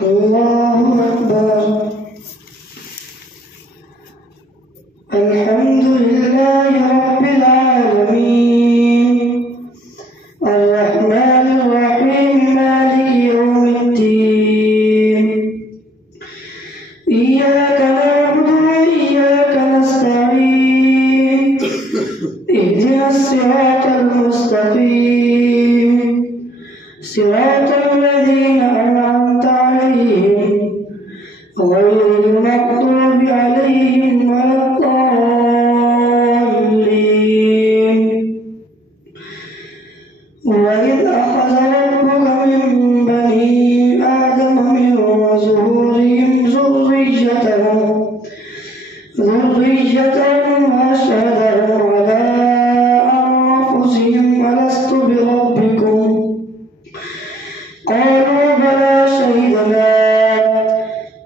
الله أكبر. الحمد لله رب العالمين الرحمن الرحيم مالك يوم الدين إياك نعبد وإياك نستعين اهدنا الصراط المستقيم صراط الذين أنعمت عليهم غير المغضوب عليهم ولا الضالين. وإذ أخذ ربك من بني آدم من ظهورهم ذريتهم وأشهدهم على أنفسهم ألست بربكم قالوا بلى شهدنا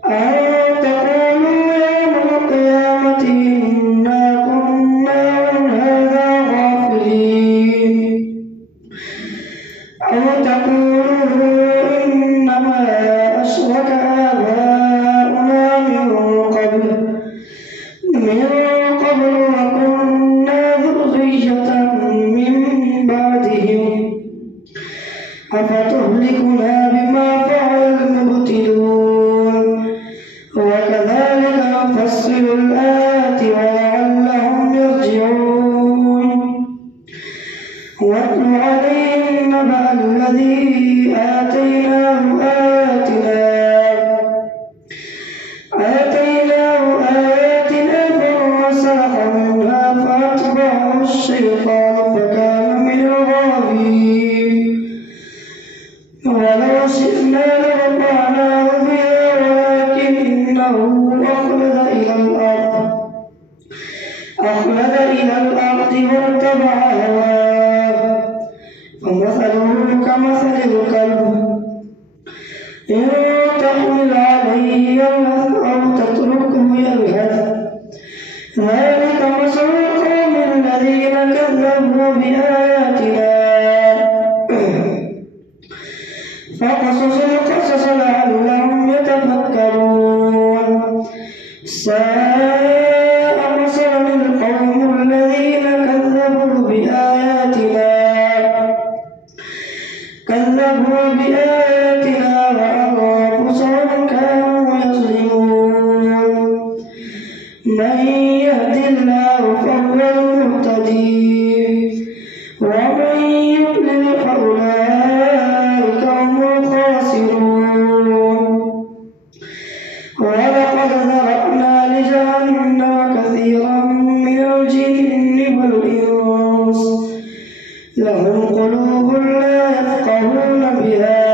أن تقولوا يوم القيامة إنا كنا عن هذا غافلين أو تقولوا إنما أشرك آباؤنا من قبل وكنا ذرية من بعدهم أفتهلكنا بما فعل المبطلون وكذلك نفصل الآيات ولعلهم يرجعون. واتل عليهم نبأ الذي آتيناه آياتنا فانسلخ منها فأتبعه الشيطان فكان من الغاوين. ولو شئنا لرفعناه بها ولكنه أخلد إلى الأرض واتبع هواه فمثله كمثل الكلب إن تحمل عليه يلهث أو تتركه يلهث ذلك مثل القوم الذين كذبوا بآياتنا فقصص القصص لعلهم يتفكرون. ساء مثلا القوم الذين كذبوا بآياتنا وأنفسهم كانوا يظلمون. من يهد الله فهو المهتدي ومن يضلل فأولئك هم الخاسرون. ولقد ذرأنا لجهنم كثيرا من الجن والإنس لهم قلوب لا يفقهون بها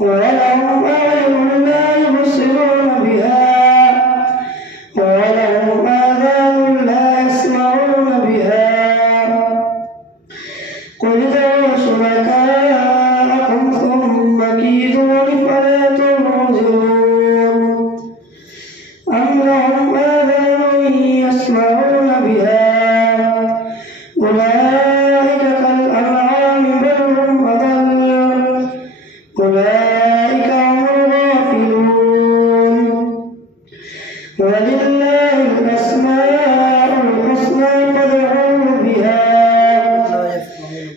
ولهم أعين لا يبصرون بها ولهم آذان لا يسمعون بها. قل ادعوا شركاءكم ثم كيدون فلا تنظرون. أم لهم آذان يسمعون بها أولئك كالأنعام بل هم أضل أولئك هم الغافلون. ولله الأسماء الحسنى فادعوه بها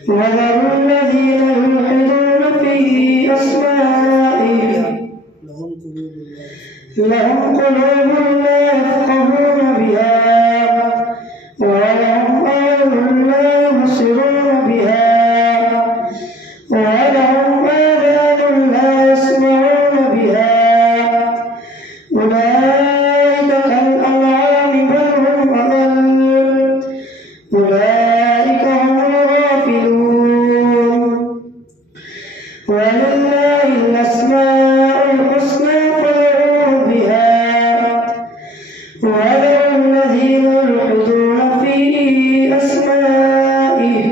وذروا الذين يلحدون في أسمائه لهم قلوب لا يفقهون بها ولهم أعين لا يبصرون بها ولهم آذان لا يسمعون بها أولئك كالأنعام بل هم أضل أولئك هم الغافلون. ولله الأسماء الحسنى فادعوه بها وذروا الذين يلحدون في أسمائه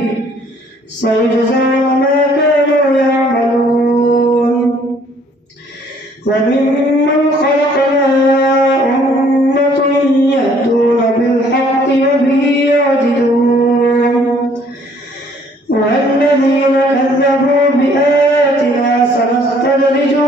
سيجزون ما كانوا يعملون. وممن خلقنا أمة يهدون بالحق وبه يعدلون. والذين كذبوا بآياتنا سنستدرجهم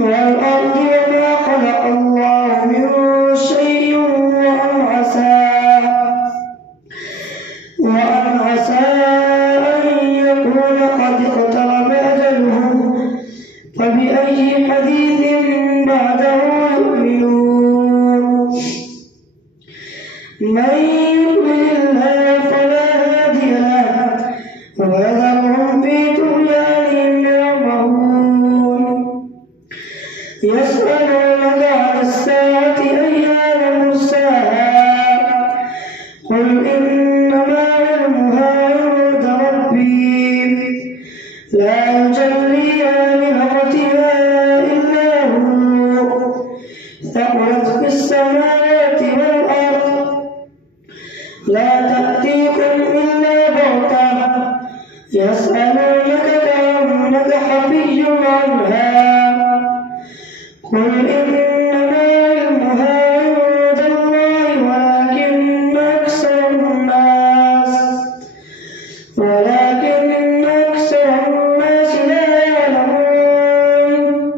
والأرض وما خلق الله من شيء وأن عسى أن يكون قد اقترب أجلهم فبأي حديث بعده يؤمنون من يضلل الله فلا هادي له ويذرهم في طغيانهم يعمهون يسألونك عن الساعة أيان مرساها قل إنما علمها عند ربي لا يجليها لوقتها إلا هو ثقلت في السماوات والأرض لا تأتيكم إلا بغتة يسألونك كأنك حفي عنها قل إنما علمها عند الله ولكن أكثر الناس لا يعلمون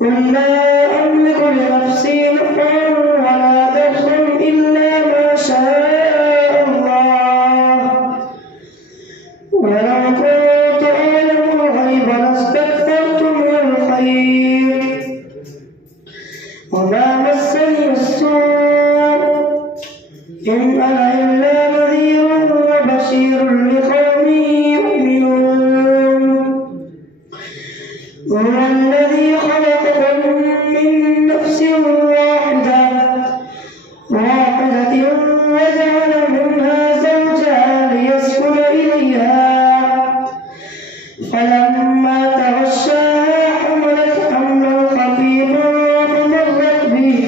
قل لا أملك لنفسي نفعا ولا ضرا إلا ما شاء الله ولو كنت أعلم الغيب لاستكثرت من الخير وما مسني السوء إن أنا إلا نذير وبشير لقوم يؤمنون هو الذي خلقكم من نفس واحدة وجعل منها زوجها ليسكن إليها فلما تغشاها حملت حملا خفيفا فمرت به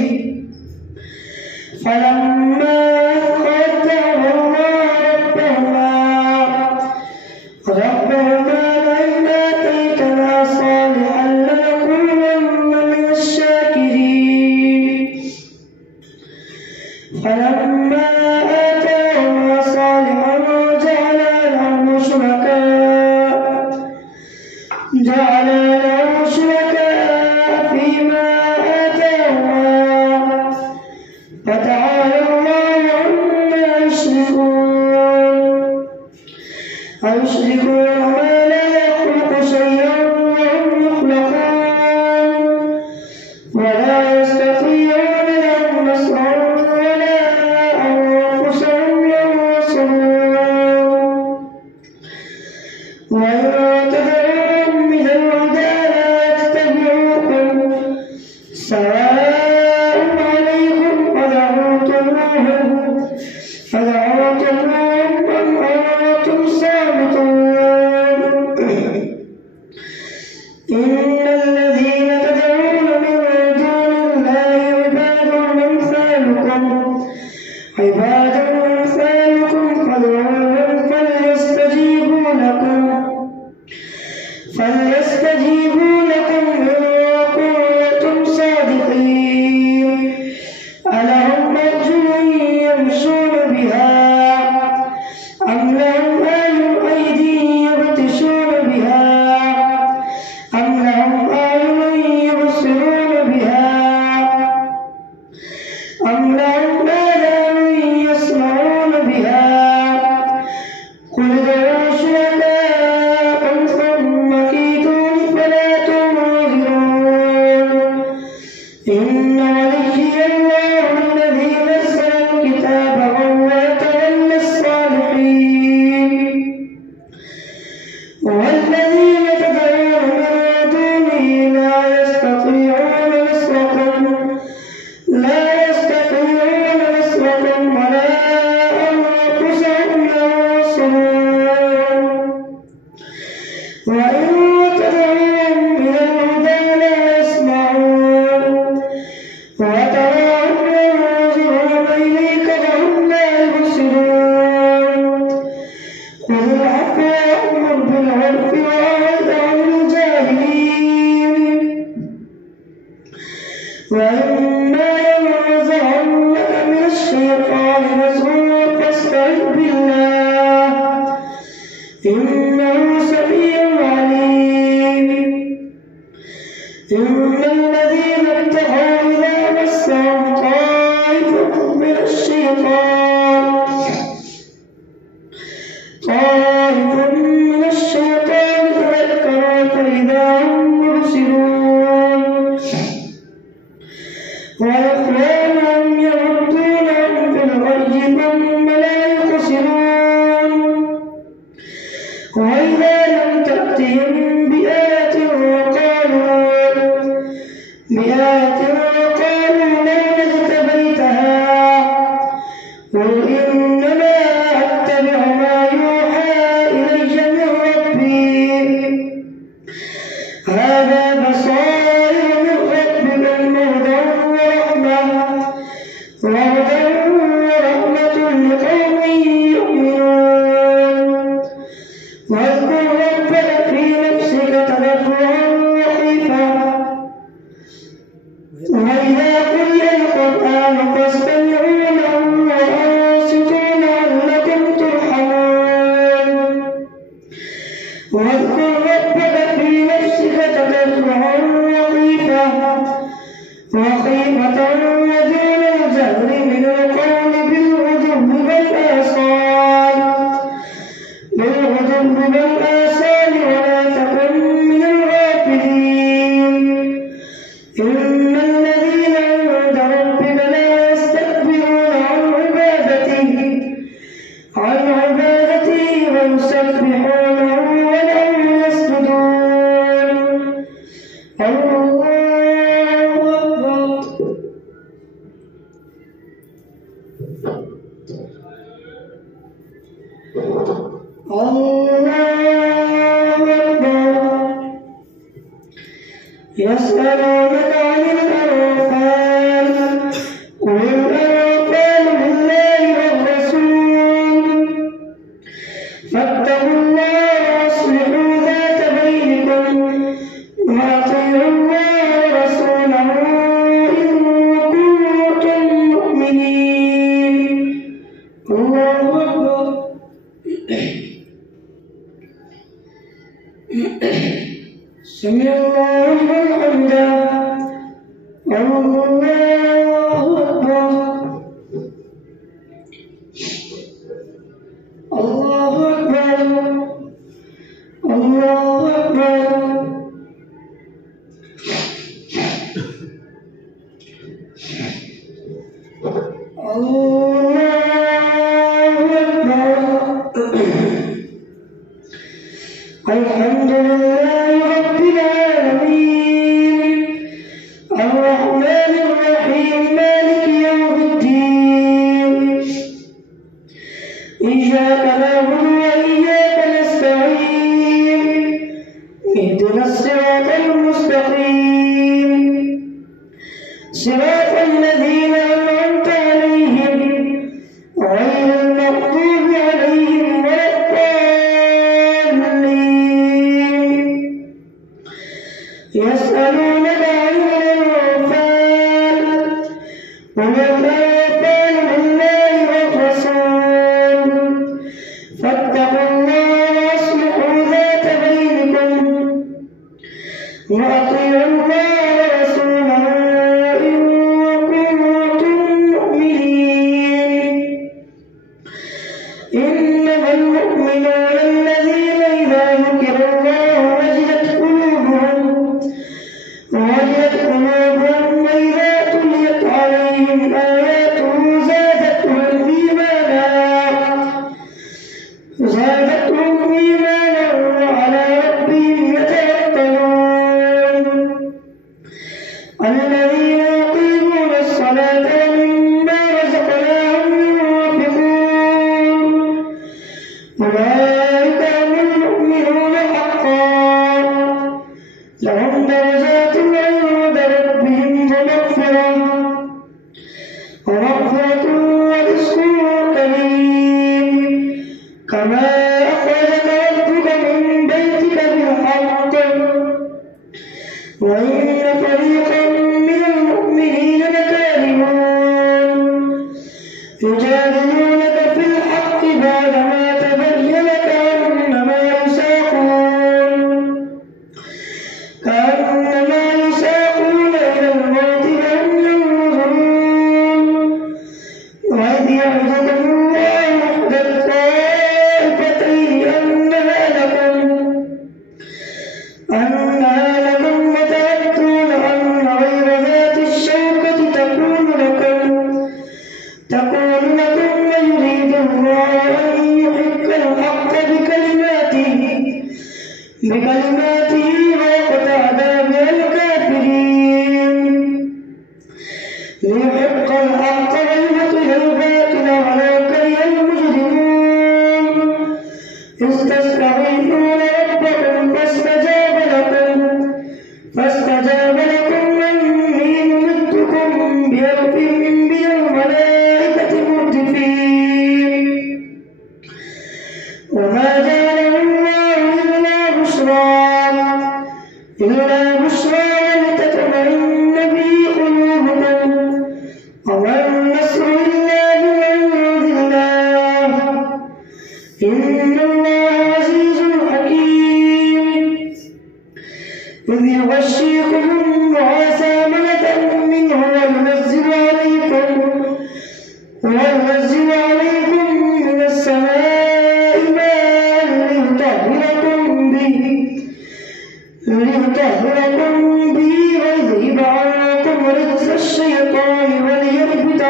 فلما أثقلت دعوا الله ربهما لئن آتيتنا صالحا لنكونن من الشاكرين فلما آتاهما صالحا جعلا له شركاء فيما آتاهما فتعالى الله عما يشركون أيشركون ما لا يخلق شيئا وهم يخلقون ولا يستطيعون لهم نصرا ولا أنفسهم ينصرون وإن تدعوهم إلى الهدى لا يتبعوكم سواء عليكم أدعوتموهم أم أنتم صامتون إن الذين تدعون من دون الله عباد أمثالكم فادعوهم فليستجيبوا لكم إن كنتم صادقين ألهم أرجل يمشون بها أم لهم أيدي يبطشون بها أم لهم أعين يبصرون بها أم لهم آذان يسمعون بها قل ادعوا شركاءكم ثم كيدون فلا إن الذين اتقوا إذا مسهم طائف من الشيطان تذكروا فإذا هم مبصرون وإخوانهم يردونهم في الغي ثم لا يقصرون وإذا لم تأتهم بآية وقالوا لن اجتبيتها قل إنما أتبع ما يوحى إلي من ربي هذا بصائر من ربكم وهدى ورحمة لقوم يؤمنون واذكر ربك في نفسك تضرعا وخيفا وإذا قرئ القرآن فاستمعوا له وأنصتوا لعلكم ترحمون واذكر ربك في نفسك تضرعا وخيفة ودون الجهر من القول بالغدو والآصال ولا تكن من الغافلين إن الذين عند ربك لا يستكبرون عن عبادته ويسبحونه وله يسجدون الله أكبر يسألونك عن الأنفال قل الأنفال لله والرسول فاتقوا الله وأصلحوا ذات بينكم وأطيعوا الله ورسوله إن كنتم مؤمنين الله أكبر سمع الله لمن حمده الله أكبر الله أكبر الله أكبر الله أكبر الحمد لله رب العالمين الرحمن الرحيم مالك يوم الدين إياك نعبد وإياك نستعين اهدنا الصراط المستقيم صراط الذين أنعمت عليهم غير المغضوب عليهم ولا الضالين يسألونك عن الأنفال قل الأنفال لله والرسول فاتقوا الله وأصلحوا ذات بينكم وأطيعوا الله ورسوله إن كنتم مؤمنين إنما المؤمنون الذين إذا ذكر الله وجلت قلوبهم وإذا تليت عليهم آياته زادتهم إيمانا وعلى ربهم يتوكلون الذين يقيمون الصلاة ومما رزقناهم ينفقون أولئك هم المؤمنون حقا لهم درجات عند ربهم ومغفرة ورزق كريم كما أخرجك ربك من بيتك بالحق وإن فريقا من المؤمنين لكارهون يجادلونك في الحق بعدما تبين كأنما يساقون أنها لكم وتودون أن غير ذات الشوكة تكون لكم ويريد الله أن يحق الحق بكلماته ويقطع دابر الكافرين ليحق الحق ويبطل الباطل ولو كره المجرمون إذ تستغيثون ربكم فاستجاب لكم أني ممدكم بألف من الملائكة مردفين وما جعله الله إلا بشرى ولتطمئن به قلوبكم وما النصر إلا من عند الله إن الله عزيز حكيم إذ يغشيكم النعاس أمنة منه وينزل عليكم من السماء ماء ليطهركم به ويذهب عنكم رجز الشيطان وليربط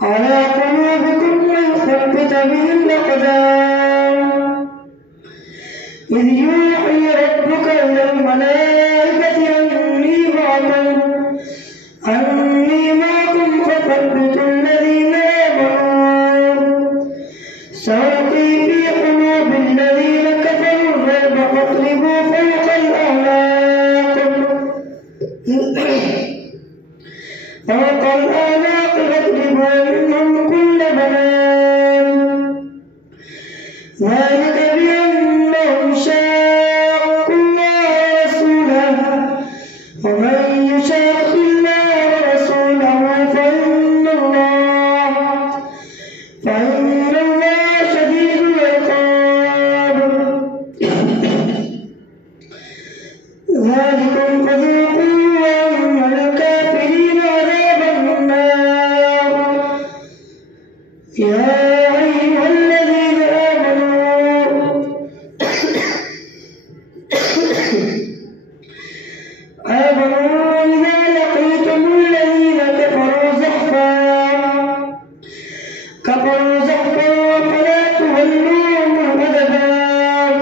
على قلوبكم ويثبت به الأقدام إذ يوحي ربك إلى الملائكة أني معكم فثبتوا الذين آمنوا سألقي في قلوب الذين كفروا الرعب فاضربوا فوق الأعناق واضربوا منهم كل بنان ذلك بأنهم شاقوا الله ورسوله ومن يشاق الله ورسوله فإن الله شديد العقاب ذلكم فذوقوا وأن الكافرين عذاب النار يا أيها الذين آمنوا إذا لقيتم الذين كفروا زحفا فلا تولوهم الأدبار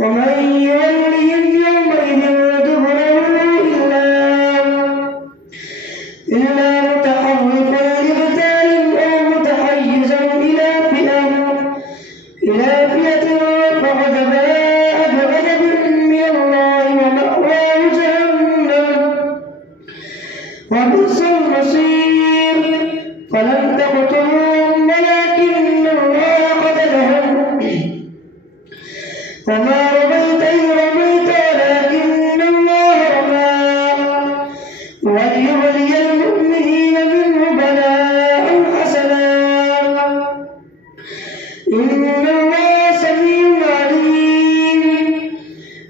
ومن يولهم يومئذ دبره إلا متحرفا لقتال أو متحيزا إلى فئة فقد باء بغضب من الله ومأواه جهنم وبئس المصير فلم تقتلوهم ولكن الله قتلهم وما رميت إذ رميت ولكن الله رمى وليبلي المؤمنين منه بلاء حسنا إن الله سميع عليم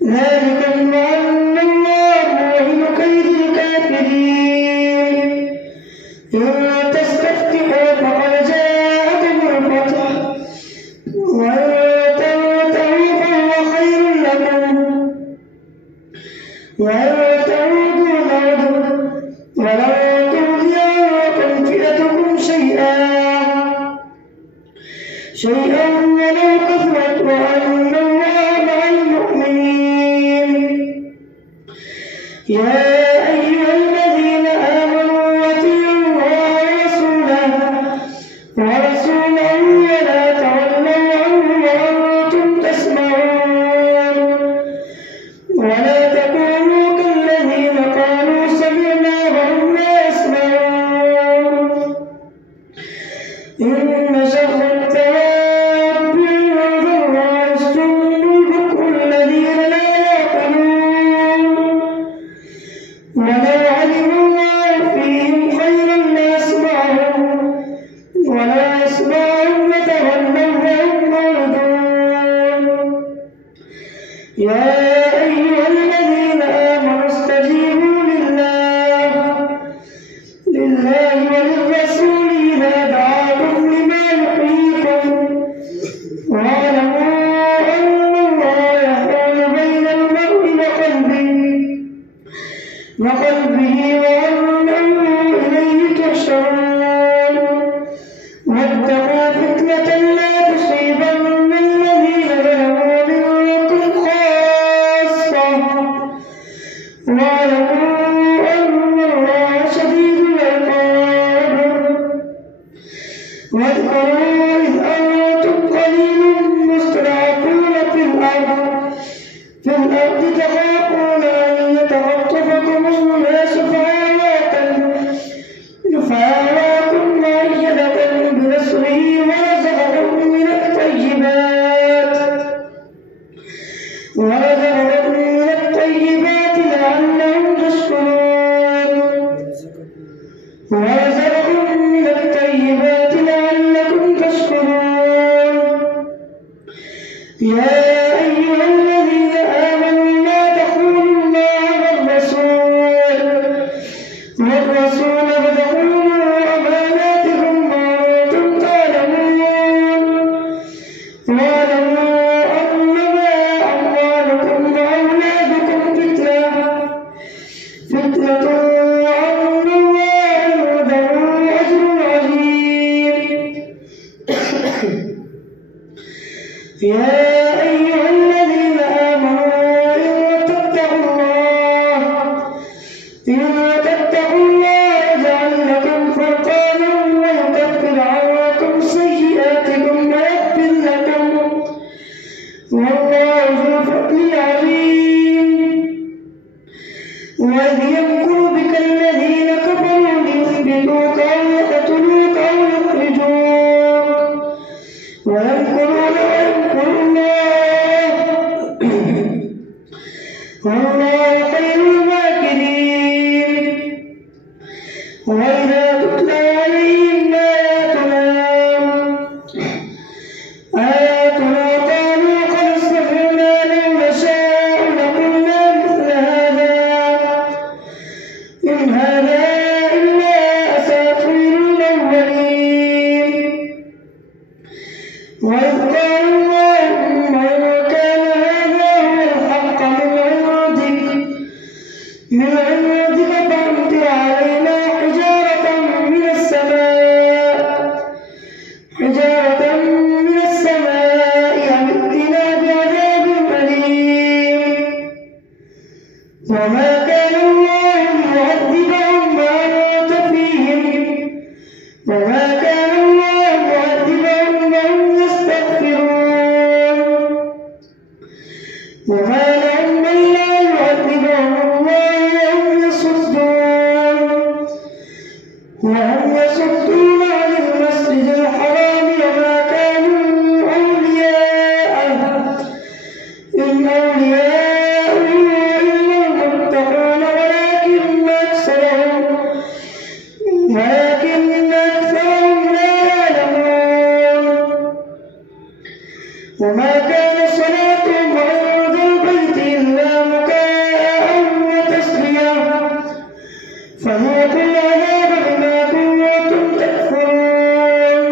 ذلك بأن الله موهن كيد الكافرين إن تستفتحوا فقد جاءكم الفتح وإن تنتهوا فهو خير لكم وإن تعودوا نعد ولن تغني عنكم فئتكم شيئا ولو كثرت وأن الله مع المؤمنين يا أيها الذين آمنوا أطيعوا الله ورسوله ولا تولوا عنه وأنتم تسمعون ولا تكونوا كالذين قالوا سمعنا وهم لا يسمعون إن شر الدواب عند الله الصم البكم الذين لا يعقلون ولو علم الله فيهم خيرا ولا يسمعهم لتولوا وهم معرضون يا أيها الذين آمنوا استجيبوا لله وللرسول إذا دعاكم لما يحييكم واعلموا أن وقلبه وأنه إليه تحشرون واتقوا فتنة لا تصيبن الذين ظلموا منكم خاصة واعلموا أن الله شديد العقاب. واذكروا إذ أنتم قليل مستضعفون في الأرض تخافون أن يتخطفكم الناس فآواكم وأيدكم بنصره ورزقكم من الطيبات لعلهم تشكرون. يا أيها الذين آمنوا لا تخونوا الله والرسول وتخونوا أماناتكم وأنتم تعلمون. واعلموا أنما أموالكم وأولادكم فتنة وأن الله عنده أجر عظيم. يا أيها الذين آمنوا إن تتقوا الله يجعل لكم فرقانا ويكفر عنكم سيئاتكم ويغفر لكم والله ذو فضل عليم. وإذ يمكر بك الذين كفروا ليثبتوك أو يقتلوك أو يخرجوك ويمكرون ويمكر الله والله خير الماكرين. وإذا تتلى عليهم آياتنا قالوا قد سمعنا لو نشاء لقلنا مثل هذا إن هذا إلا أساطير الأولين. وإذ قال اللهم إن كان هذا هو الحق من عندك فأمطر علينا حجارة من السماء أو ائتنا بعذاب أليم. وما كان الله ليعذبهم وأنت فيهم وما كان الله معذبهم وهم يستغفرون. وما لهم ألا يعذبهم الله وهم يصدون عن المسجد الحرام وما كانوا أولياءه إن أولياءه إلا المتقون ولكن أكثرهم لا يعلمون. وما كان صلاتهم عند البيت إلا مكاء وتسلية فذوقوا العذاب بما كنتم تكفرون.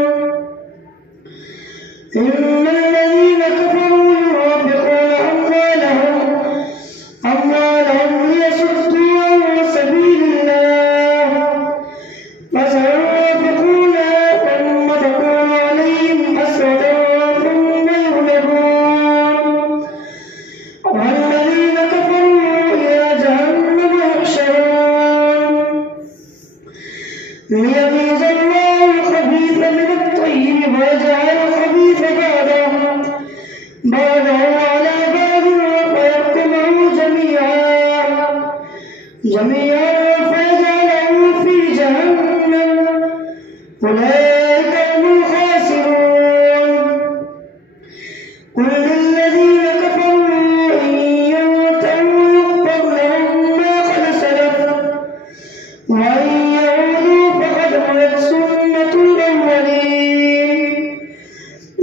إن الذين كفروا ينفقون أموالهم ليصدوا عن سبيل الله فسينفقونها ثم تكون عليهم حسرة ثم يغلبون والذين كفروا إلى جهنم يحشرون. ليميز الله الخبيث من الطيب ويجعل الخبيث بعده على بعض فيحكمه جميعا فيجعله في جهنم أولئك هم الخاسرون. قل للذين كفروا إن ينتهوا يغفر لهم ما قد سلف وإن يعودوا فقد خلت سنة الأولين.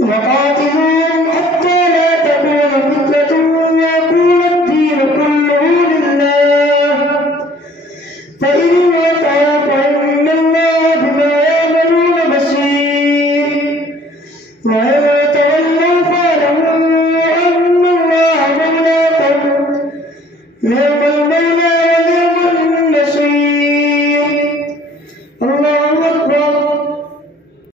وقاتلوهم حتى لا تكون فتنة ويكون الدين كله لله فإن وقعوا فإن الله بما يعملون بصير.